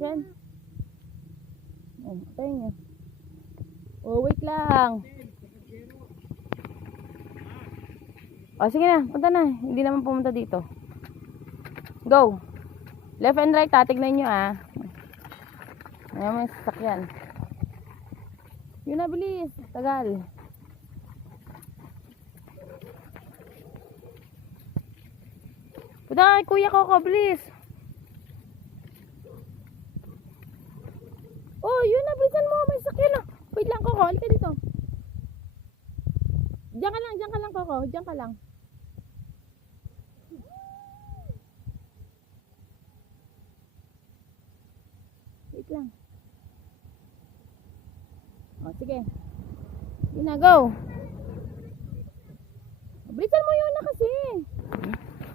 sasakyan. Oh, tayo nyo. Oh, wait lang. Oh, sige na, punta na. Hindi naman pumunta dito. Go. Left and right, tignan nyo ah. Ayan mo yung sasakyan. Yun na, bilis. Tagal. Punta kay Kuya Coco, bilis. Oh, yun na, bilisan mo. May sasakyan na. Wait lang, Coco. Halika dito. Diyan ka lang, Coco. Diyan ka lang. Wait lang. Oh, sige. Yun na, go.